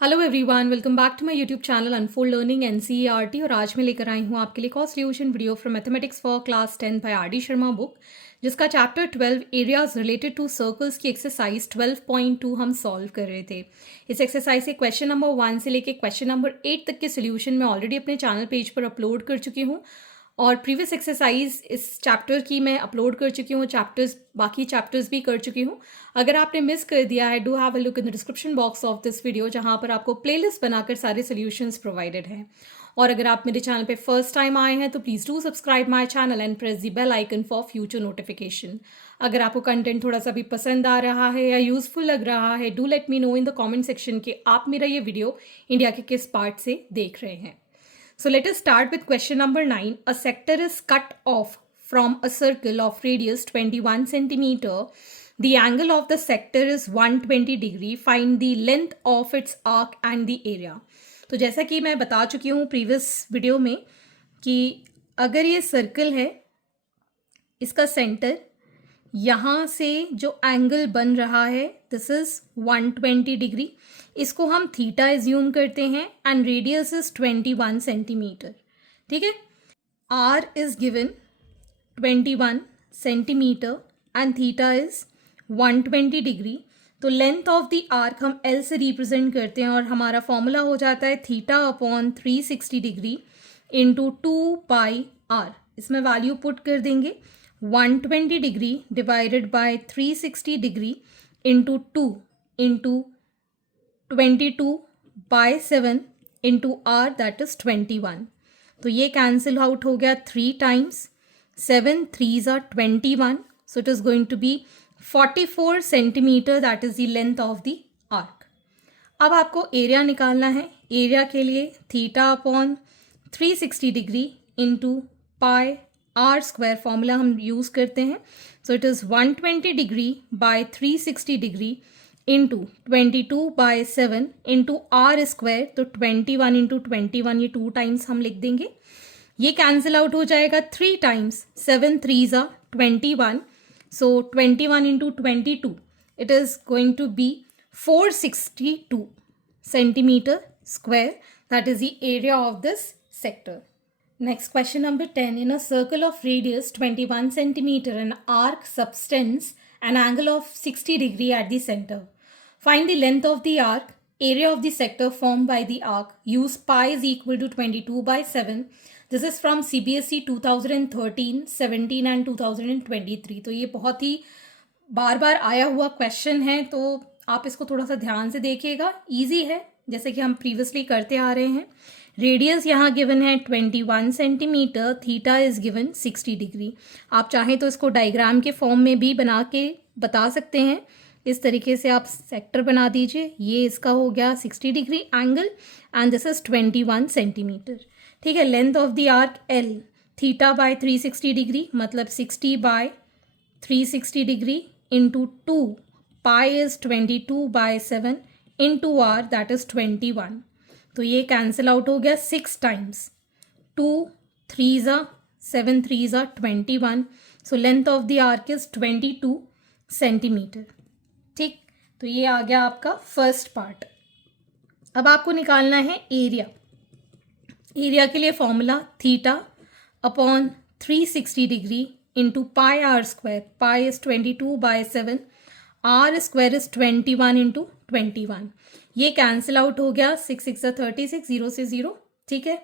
Hello everyone, welcome back to my YouTube channel Unfold Learning NCERT. और आज मैं लेकर आई हूँ आपके लिए कॉ solution video from mathematics for class 10 by R D Sharma book, जिसका chapter 12 areas related to circles की एक्सरसाइज 12.2 हम सॉल्व कर रहे थे। इस एक्सरसाइज के क्वेश्चन नंबर 1 से लेकर क्वेश्चन नंबर 8 तक के सोल्यूशन मैं ऑलरेडी अपने चैनल पेज पर अपलोड कर चुकी हूँ और प्रीवियस एक्सरसाइज इस चैप्टर की मैं अपलोड कर चुकी हूँ, बाकी चैप्टर्स भी कर चुकी हूँ। अगर आपने मिस कर दिया है, do have a look in the description box of this video, जहाँ पर आपको प्लेलिस्ट बनाकर सारे सॉल्यूशंस प्रोवाइडेड हैं। और अगर आप मेरे चैनल पे फर्स्ट टाइम आए हैं तो please do subscribe my channel and press the bell icon for future notification. अगर आपको कंटेंट थोड़ा सा भी पसंद आ रहा है या यूजफुल लग रहा है, do let me know in the comment section कि आप मेरा ये वीडियो इंडिया के किस पार्ट से देख रहे हैं। So let us start with question number 9. A sector is cut off from a circle of radius 21 centimeter. The angle of the sector is 120 degree. Find the length of its arc and the area. तो जैसा कि मैं बता चुकी हूँ previous video में कि अगर ये सर्कल है, इसका सेंटर यहाँ से जो एंगल बन रहा है दिस इज 120 डिग्री, इसको हम थीटा एज्यूम करते हैं एंड रेडियस इज 21 सेंटीमीटर। ठीक है, R is given 21 centimeter and theta is 120 degree. तो लेंथ ऑफ द आर्क हम एल से रिप्रेजेंट करते हैं और हमारा फॉर्मूला हो जाता है theta upon 360 degree into 2 pi R. इसमें वैल्यू पुट कर देंगे 120 degree divided by 360 degree into 2 into 22/7 into are that is 21। तो ये कैंसिल आउट हो गया 3 times, 7 3s are 21, so it is going to be 44 centimeter, that is the length of the arc. अब आपको area निकालना है। एरिया के लिए theta upon 360 degree into pi are square formula हम यूज़ करते हैं। So it is 120 degree by 360 degree into 22/7 into R square. तो 21 इंटू 21, ये 2 टाइम्स हम लिख देंगे। ये कैंसिल आउट हो जाएगा 3 times, 7 3s are 21, so 21 into 22 it is going to be 462 centimeter square. That is the area of this sector. Next, question number 10. In a circle of radius 21 centimeter, an arc subtends an angle of 60 degree at the center. Find the length of the arc, area of the sector formed by the arc. Use pi is equal to 22/7. This is from CBSE 2013, 17 and 2023. तो ये बहुत ही बार बार आया हुआ question है, तो आप इसको थोड़ा सा ध्यान से देखिएगा। ईजी है, जैसे कि हम प्रीवियसली करते आ रहे हैं। रेडियस यहाँ गिवन है 21 centimetre, theta is given 60 degree. आप चाहें तो इसको डायग्राम के फॉर्म में भी बना के बता सकते हैं। इस तरीके से आप सेक्टर बना दीजिए। ये इसका हो गया 60 degree angle and this is 21 centimetre. ठीक है, length of the arc L, theta by 360 degree मतलब 60 by 360 degree into 2 pi is 22/7 into are that is 21। तो ये कैंसिल आउट हो गया 6 times, 2 3s are 7 3s are 21, so length of the arc is 22 centimetre. ठीक, तो ये आ गया आपका फर्स्ट पार्ट। अब आपको निकालना है एरिया। एरिया के लिए formula theta upon 360 degree into pi are square. Pi is 22/7, r square is 21 into 21। ये कैंसिल आउट हो गया, 6 6 36, 0 से 0। ठीक है,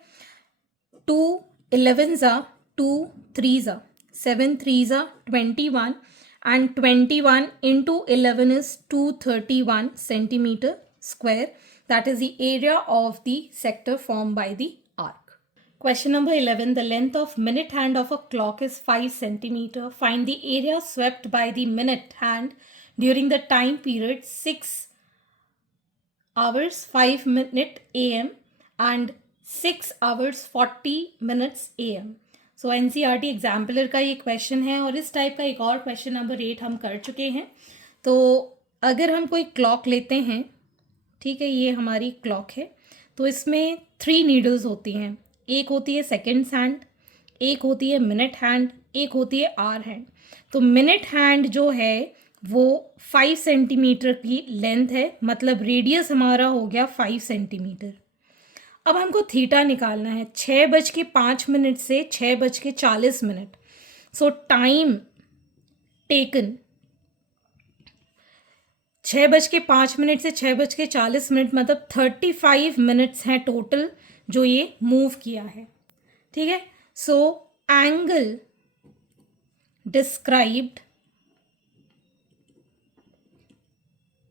2 11s are 2 3s are 7 3s are 21 and 21 into 11 is 231 centimeter square. That is the area of the sector formed by the arc. Question number 11. The length of minute hand of a clock is 5 centimeter. Find the area swept by the minute hand during the time period 6 hours 5 minute AM and 6 hours 40 minutes AM. So NCERT exemplar का ये question है और इस type का एक और question number 8 हम कर चुके हैं। तो अगर हम कोई क्लॉक लेते हैं, ठीक है, ये हमारी क्लॉक है, तो इसमें 3 नीडल्स होती हैं। एक होती है सेकेंड्स हैंड, एक होती है मिनट हैंड, एक होती है आवर हैंड। तो मिनट हैंड जो है वो 5 सेंटीमीटर की लेंथ है, मतलब रेडियस हमारा हो गया 5 सेंटीमीटर। अब हमको थीटा निकालना है 6:05 से 6:40। सो टाइम टेकन 6:05 से 6:40, मतलब 35 मिनट्स हैं टोटल जो ये मूव किया है। ठीक है, so angle described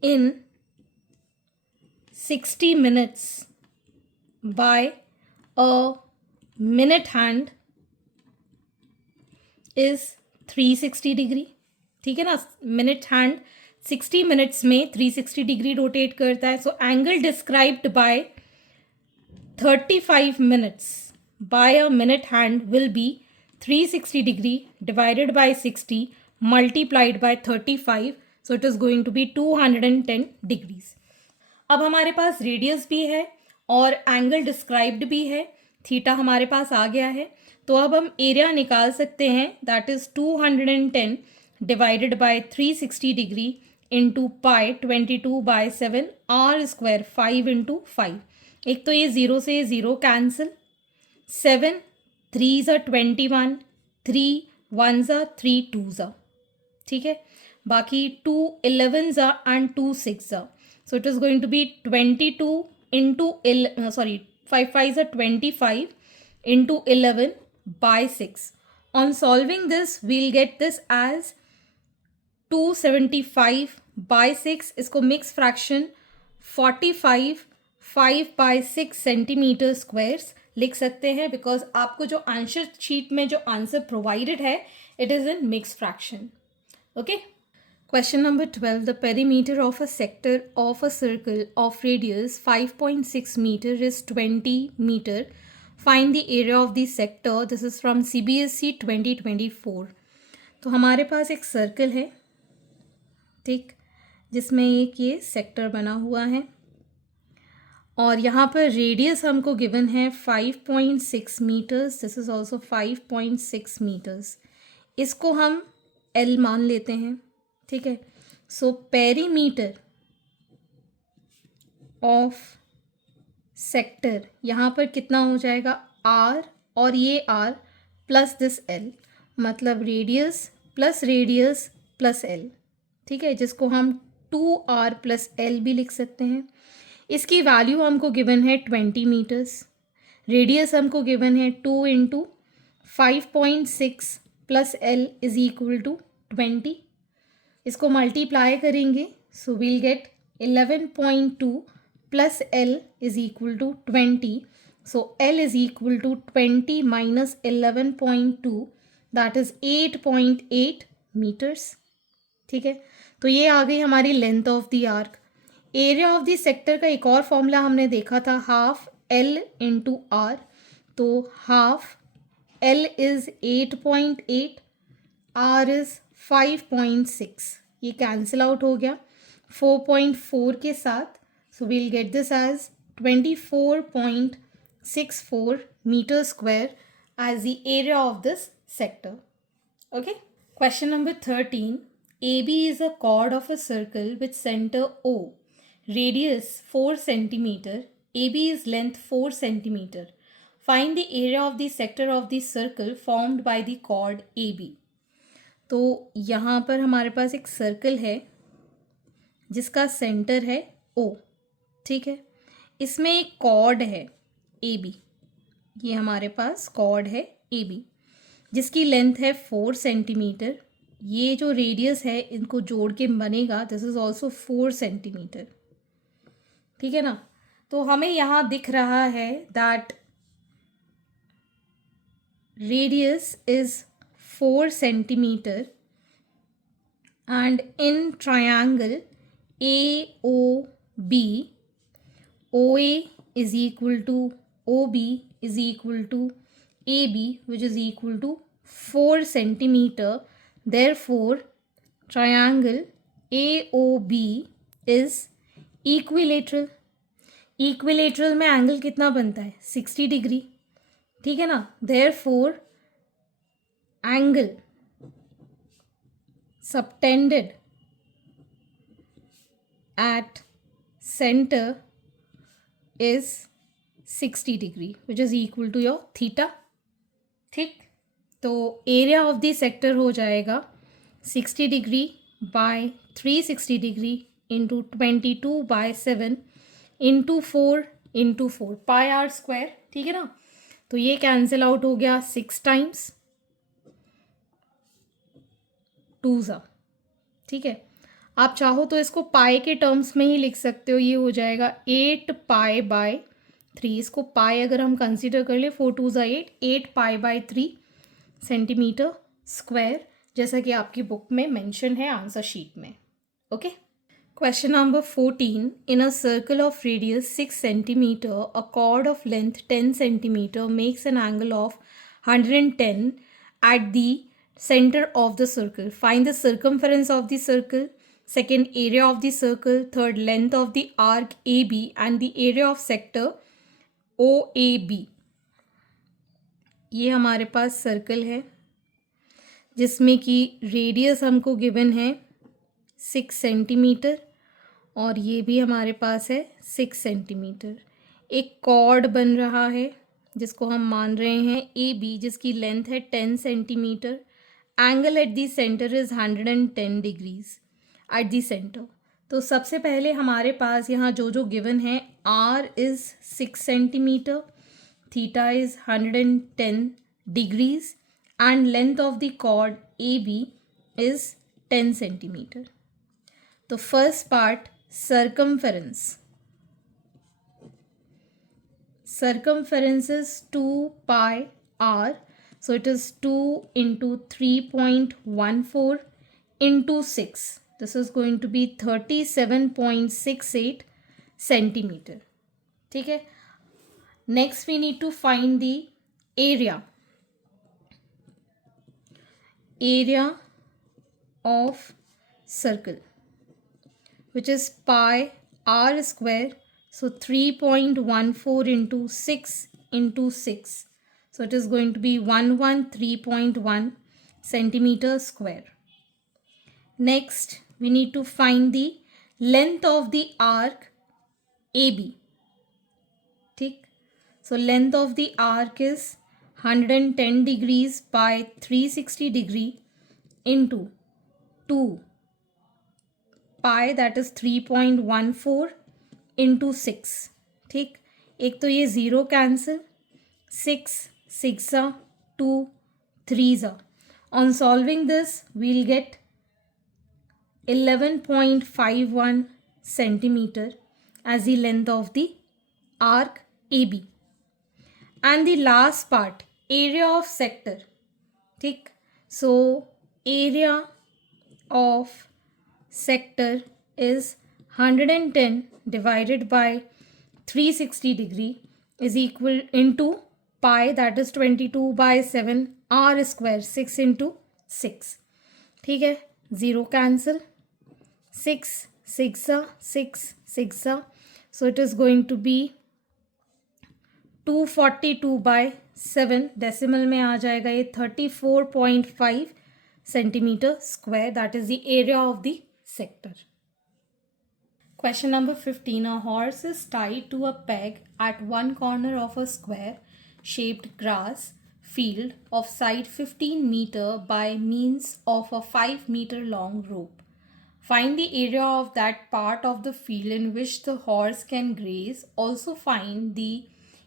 in 60 minutes by a minute hand is 360 degree. ठीक है ना, मिनट हैंड 60 मिनट्स में 360 डिग्री रोटेट करता है। So angle described by 35 minutes by a minute hand will be 360 degree divided by 60 multiplied by 35, so it is going to be 210 degrees. अब हमारे पास radius भी है और एंगल डिस्क्राइब्ड भी है, थीटा हमारे पास आ गया है। तो अब हम एरिया निकाल सकते हैं, that is 210 divided by 360 degree into pi 22/7 r square 5 into 5। एक तो ये 0 से 0 कैंसिल, 7 3 ज़ा 21, 3 1 ज़ा 3 2 ज़ा। ठीक है, बाकी 2 11 ज़ा एंड 2 6 ज़ा। So it is going to be 22 into 5 5 are 25 into 11 by 6. On solving this, we'll get this as 275 by 6. इसको mix fraction 45 5/6 सेंटीमीटर स्क्वायर्स लिख सकते हैं, बिकॉज आपको जो आंसर शीट में जो आंसर प्रोवाइडेड है it is in mix fraction. Okay, question number 12. The perimeter of a sector of a circle of radius 5.6 meter is 20 meter. Find the area of the sector. This is from CBSE 2024. तो हमारे पास एक circle है, ठीक, जिसमें एक ये sector बना हुआ है और यहाँ पर रेडियस हमको गिवन है 5.6 metres. This is also 5.6 metres. इसको हम L मान लेते हैं। ठीक है, सो पेरीमीटर ऑफ सेक्टर यहाँ पर कितना हो जाएगा, R और ये R प्लस दिस L, मतलब रेडियस प्लस L। ठीक है, जिसको हम 2R प्लस L भी लिख सकते हैं। इसकी वैल्यू हमको गिवन है 20 मीटर्स, रेडियस हमको गिवन है 2 into 5.6 plus L is equal to 20। इसको मल्टीप्लाई करेंगे, so we'll get 11.2 plus L is equal to 20। So L is equal to 20 minus 11.2, that is 8.8 metres. ठीक है, तो ये आ गई हमारी length of the arc. Area of the sector का एक और फॉर्मूला हमने देखा था, हाफ L इंटू R। तो half L is 8.8, R is 5.6, ये कैंसिल आउट हो गया 4.4 के साथ। So we'll get this as 24.64 metre square as the area of this sector. Okay, question number 13. AB is a chord of a circle with center O, radius 4 centimeter. AB is length 4 centimeter. Find the area of the sector of the circle formed by the chord AB. तो यहाँ पर हमारे पास एक circle है जिसका centre है O। ठीक है, इसमें एक कॉर्ड है AB, ये हमारे पास कॉर्ड है AB जिसकी लेंथ है 4 सेंटीमीटर। ये जो रेडियस है इनको जोड़ के बनेगा, दिस इज ऑल्सो 4 सेंटीमीटर। ठीक है ना, तो हमें यहाँ दिख रहा है that radius is 4 centimetre and in triangle AOB, OA is equal to OB is equal to AB, which is equal to 4 centimeter. Therefore, triangle AOB is equilateral. Equilateral में एंगल कितना बनता है, 60 डिग्री। ठीक है ना, therefore angle subtended at center is 60 degree which is equal to your theta. ठीक, तो area of the sector हो जाएगा 60 degree by 360 degree into 22/7 into 4 pi are square. ठीक है ना, तो ये कैंसिल आउट हो गया 6 टाइम्स 2 ज़ा. ठीक है, आप चाहो तो इसको पाई के टर्म्स में ही लिख सकते हो. ये हो जाएगा 8 पाई/3. इसको पाई अगर हम कंसीडर कर ले 4 2 ज़ा 8 पाई/3 सेंटीमीटर स्क्वायर, जैसा कि आपकी बुक में मेंशन है आंसर शीट में. Okay. Question number 14. In a circle of radius 6 centimeter, a chord of length 10 centimeter makes an angle of 110 at the center of the circle. Find the circumference of the circle, second area of the circle, third length of the arc AB and the area of sector OAB. ये हमारे पास circle है जिसमें कि radius हमको given है 6 centimetre और ये भी हमारे पास है 6 सेंटीमीटर. एक कॉर्ड बन रहा है जिसको हम मान रहे हैं ए बी, जिसकी लेंथ है 10 centimetre. Angle at the centre is 110 degrees at the centre. तो सबसे पहले हमारे पास यहाँ जो जो गिवन है, r is 6 centimetre, theta is 110 degrees and length of the chord AB is 10 centimeter. The first part, circumference. Circumference is 2 pi r. So it is 2 into 3.14 into 6. This is going to be 37.68 centimeter. ठीक है. Next we need to find the area. Area of circle, which is pi r square. So 3.14 into 6 into 6. So it is going to be 113.1 centimeter square. Next, we need to find the length of the arc AB. ठीक, so length of the arc is 110 degrees by 360 degree into 2 pi, that is 3.14 into 6. ठीक, एक तो ये zero cancel, 6 6 2 3. On solving this we'll get 11.51 centimeter as the length of the arc AB. And the last part, area of sector. ठीक, so area of sector is 110 divided by 360 degree is equal into pi, that is 22/7 r square, 6 into 6. ठीक है, zero cancel, 6 6 6 6. So it is going to be 242/7. Decimal में आ जाएगा ये 34.5 centimeter square. That is the area of the sector. Question number 15. A horse is tied to a peg at one corner of a square shaped grass field of side 15 meter by means of a 5 meter long rope. Find the area of that part of the field in which the horse can graze. Also find the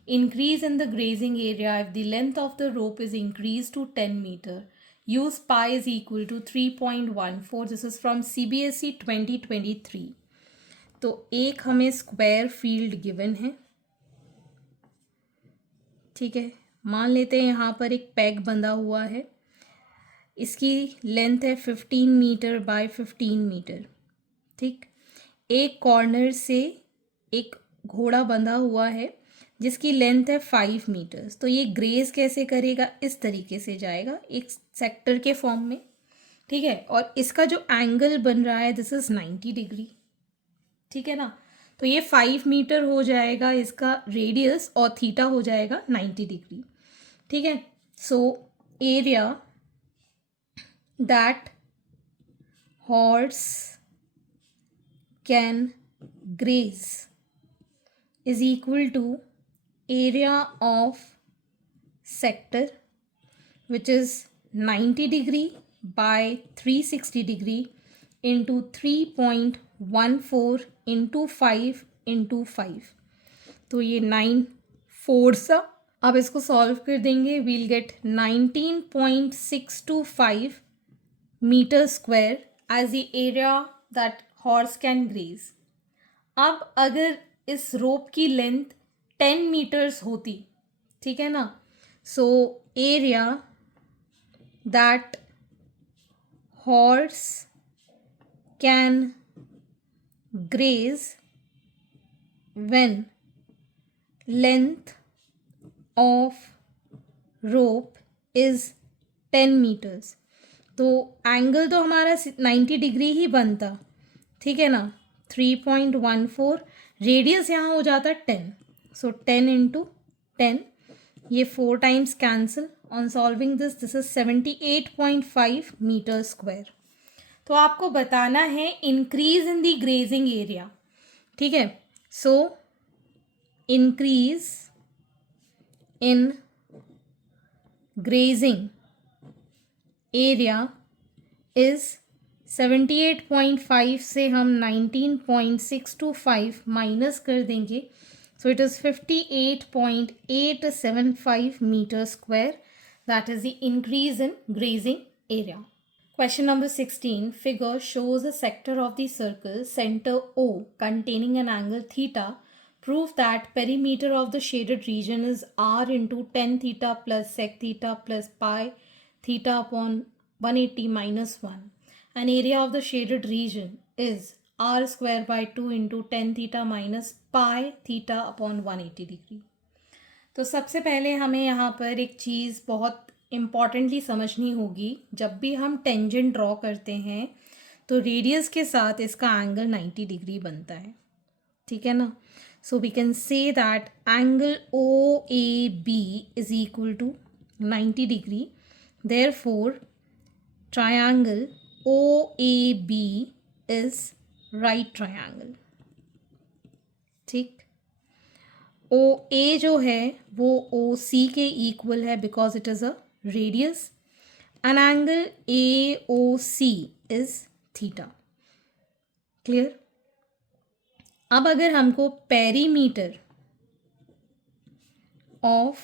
increase in the grazing area if the length of the rope is increased to 10 meter. Use pi is equal to 3.14. This is from CBSE 2023. तो एक हमें square field given है. ठीक है, मान लेते हैं यहाँ पर एक पैग बंधा हुआ है. इसकी लेंथ है 15 मीटर बाय 15 मीटर. ठीक, एक कॉर्नर से एक घोड़ा बंधा हुआ है जिसकी लेंथ है 5 मीटर्स. तो ये ग्रेज कैसे करेगा, इस तरीके से जाएगा एक सेक्टर के फॉर्म में. ठीक है, और इसका जो एंगल बन रहा है दिस इज़ 90 डिग्री. ठीक है ना, तो ये 5 मीटर हो जाएगा इसका रेडियस और थीटा हो जाएगा 90 डिग्री. ठीक है, so area that horse can graze is equal to area of sector, which is 90 degree by 360 degree into 3.14 into 5 into 5. तो ये 9 4 सा, अब इसको सॉल्व कर देंगे, we'll get 19.625 metre square as the area that horse can graze. अब अगर इस रोप की लेंथ 10 मीटर्स होती, ठीक है ना, so area that horse can graze when length of rope is 10 meters. तो एंगल तो हमारा 90 डिग्री ही बनता, ठीक है ना. 3.14, रेडियस यहाँ हो जाता 10, सो 10 इंटू 10, ये 4 times cancel. On solving this is 78.5 metre square. तो आपको बताना है increase in the grazing area, ठीक है. So, increase in grazing area is 78.5 से हम 19.625 माइनस कर देंगे. So, it is 58.875 meter square. That is the increase in grazing area. Question number 16. Figure shows a sector of the circle center O containing an angle theta. Prove that perimeter of the shaded region is r into tan theta plus sec theta plus pi theta upon 180 minus 1. And area of the shaded region is r square by 2 into tan theta minus pi theta upon 180 degree. तो सबसे पहले हमें यहाँ पर एक चीज़ बहुत importantly समझनी होगी. जब भी हम टेंजेंट ड्रॉ करते हैं तो रेडियस के साथ इसका एंगल 90 डिग्री बनता है, ठीक है ना. So we can say that angle O A B is equal to 90 degree. Therefore triangle O A B is right triangle, ठीक. ओ ए जो है वो ओ सी के इक्वल है because it is a radius. An angle AOC is theta. Clear? अब अगर हमको perimeter of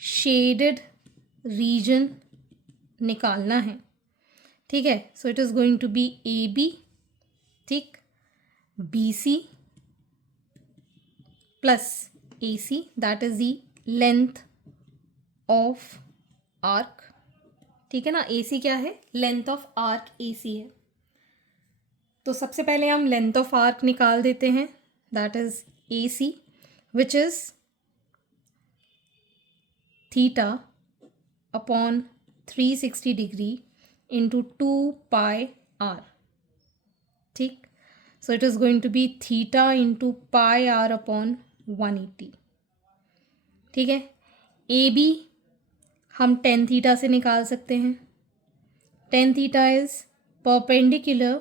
shaded region निकालना है, ठीक है. So it is going to be A B, ठीक, B C plus A C, that is the length of arc, ठीक है ना. ए सी क्या है? Length of arc A C है. तो सबसे पहले हम लेंथ ऑफ आर्क निकाल देते हैं, that is A C which is theta upon 360 degree into 2 pi R, ठीक. So it is going to be theta into pi R upon 180, ठीक है. ए बी हम tan थीटा से निकाल सकते हैं. tan theta is perpendicular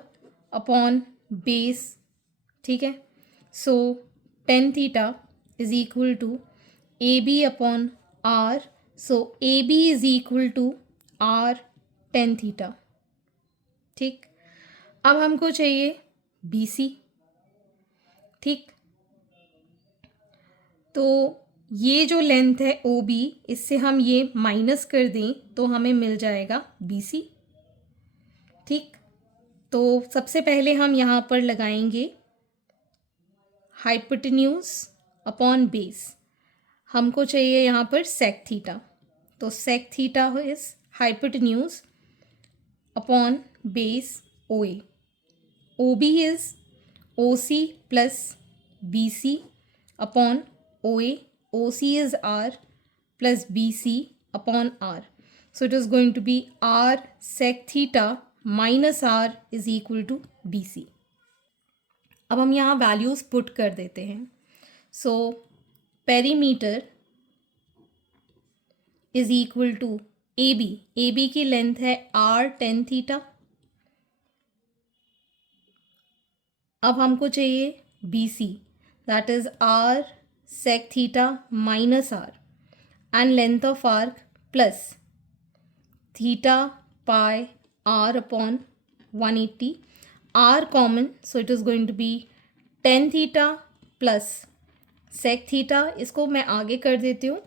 upon base, ठीक है. So tan theta is equal to A B upon R. So A B is equal to R tan theta, ठीक. अब हमको चाहिए बी सी, ठीक. तो ये जो लेंथ है ओ बी, इससे हम ये माइनस कर दें तो हमें मिल जाएगा बी सी, ठीक. तो सबसे पहले हम यहाँ पर लगाएंगे हाइपोटेन्यूज अपॉन बेस. हमको चाहिए यहाँ पर सेक थीटा, तो sec theta is hypotenuse upon base O A. O B is O C plus B C upon O A. OC is R plus BC upon R. So it is going to be R sec theta minus R is equal to BC. अब हम यहाँ values put कर देते हैं. So perimeter is equal to A B. A B की लेंथ है R tan theta अब हमको चाहिए B C, that is r sec theta minus r and length of arc plus theta pi r upon 180, r common, so it is going to be tan theta plus sec theta, इसको मैं आगे कर देती हूँ,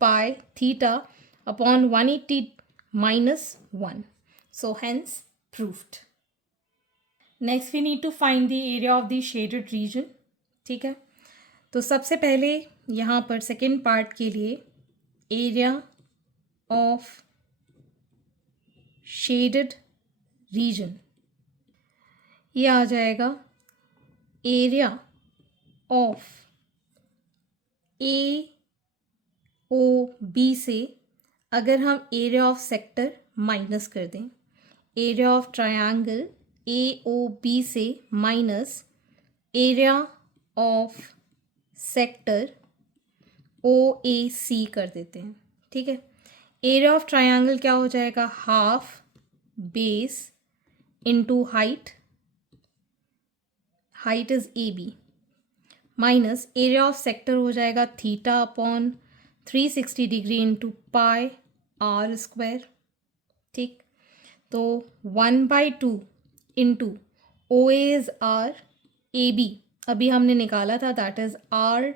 pi theta upon 180 minus 1, so hence proved. Next we need to find the area of the shaded region. ठीक है, तो सबसे पहले यहाँ पर सेकेंड पार्ट के लिए एरिया ऑफ शेडेड रीजन, ये आ जाएगा area of A O B से अगर हम एरिया ऑफ सेक्टर माइनस कर दें, area of triangle A O B से minus area of sector O A C कर देते हैं. ठीक है, एरिया ऑफ ट्रायंगल क्या हो जाएगा, half base into height, height is A B, minus area of sector हो जाएगा theta upon 360 degree into pi are square. ठीक, तो 1/2 into O as r, A B अभी हमने निकाला था, that is r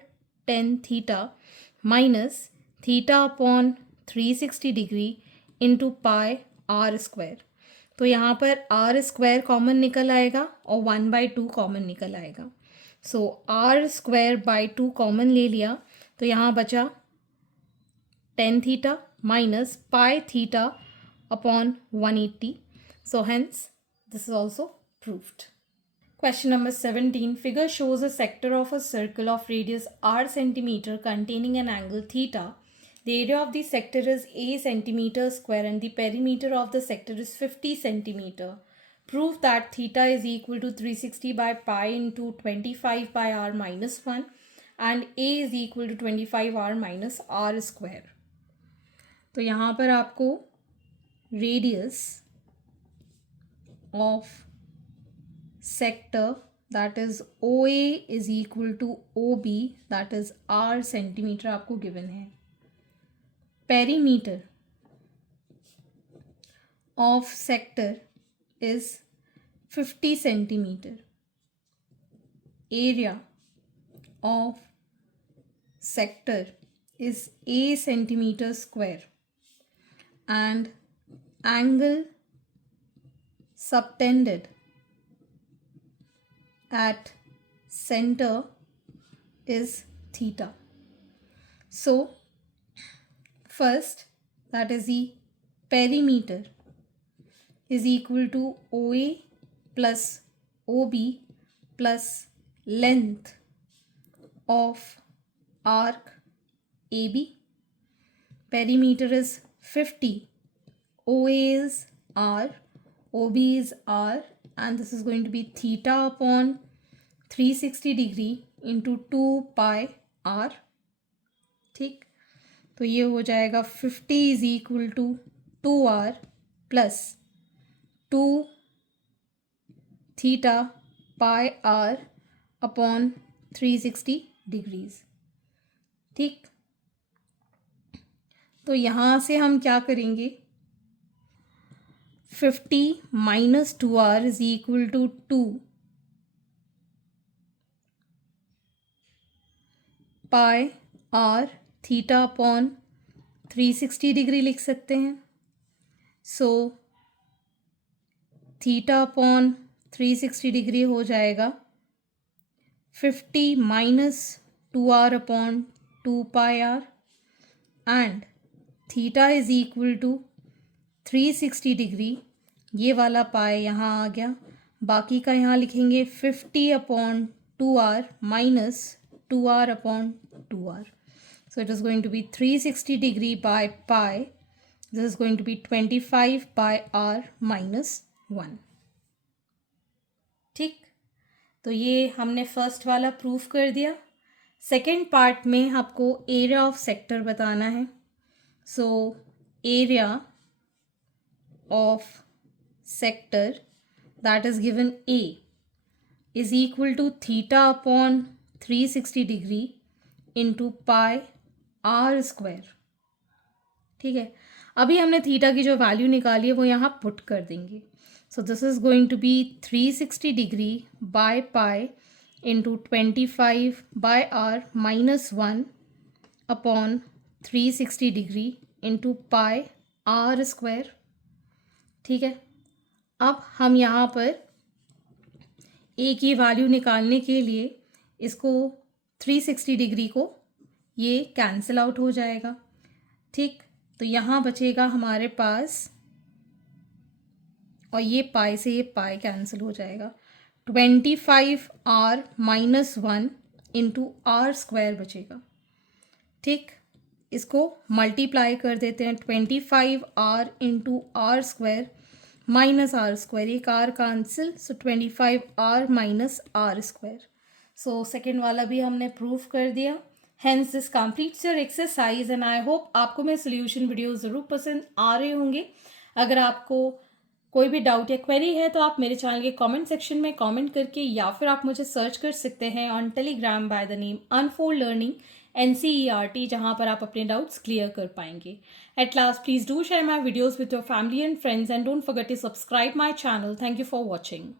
tan theta minus theta upon 360 degree into pi are square. तो यहाँ पर आर स्क्वायर कॉमन निकल आएगा और 1/2 कॉमन निकल आएगा. सो आर स्क्वायर बाई 2 कॉमन ले लिया, तो यहाँ बचा ten theta minus pi theta upon 180. So hence this is also proved. Question number 17. Figure shows a sector of a circle of radius r centimeter containing an angle theta. The area of the sector is a centimeter square and the perimeter of the sector is 50 centimeter. Prove that theta is equal to 360 by pi into 25 by r minus 1 and a is equal to 25 r minus r square. तो यहाँ पर आपको radius of sector, that is OA is equal to OB, that is r centimeter आपको given है. Perimeter of sector is 50 centimeter. Area of sector is a centimeter square and angle subtended at center is theta. So first, that is the perimeter is equal to OA plus OB plus length of arc AB. Perimeter is 50, OA is R, OB is R, and this is going to be theta upon 360 degree into 2 pi r. ठीक, तो ये हो जाएगा 50 is equal to 2r plus 2 theta pi r upon 360 degrees. ठीक, तो यहाँ से हम क्या करेंगे, 50 minus 2r is equal to 2 pi r theta upon 360 degree लिख सकते हैं. सो थीटा अपॉन 360 डिग्री हो जाएगा 50 minus 2r upon 2 pi r and theta is equal to 360 degree, ये वाला पाई यहाँ आ गया, बाकी का यहाँ लिखेंगे 50 upon 2r minus 2r upon 2r. So it is going to be 360 degree by pi. This is going to be 25 by r minus 1. ठीक, तो ये हमने फर्स्ट वाला प्रूफ कर दिया. सेकेंड पार्ट में आपको एरिया ऑफ सेक्टर बताना है. So area of sector that is given A is equal to theta upon 360 degree into pi are square. ठीक है, अभी हमने थीटा की जो वैल्यू निकाली है वो यहाँ पुट कर देंगे। So this is going to be 360 degree by pi into 25 by r minus 1 upon 360 degree into pi are square. ठीक है, अब हम यहाँ पर ए की वैल्यू निकालने के लिए इसको 360 डिग्री को ये कैंसिल आउट हो जाएगा। ठीक, तो यहाँ बचेगा हमारे पास, और ये पाई से ये पाई कैंसिल हो जाएगा, 25 R minus 1 into R square बचेगा। ठीक, इसको मल्टीप्लाई कर देते हैं, 25 R into R square minus R square, एक R cancel, so 25 R minus R square. So second वाला भी हमने प्रूव कर दिया। Hence this completes your exercise and I hope आपको मेरे सोल्यूशन वीडियो ज़रूर पसंद आ रहे होंगे। अगर आपको कोई भी डाउट या क्वेरी है तो आप मेरे चैनल के कमेंट सेक्शन में कमेंट करके, या फिर आप मुझे सर्च कर सकते हैं on Telegram by the name Unfold Learning NCERT, जहाँ पर आप अपने डाउट्स क्लियर कर पाएंगे। At last, please do share my videos with your family and friends and don't forget to subscribe my channel. Thank you for watching.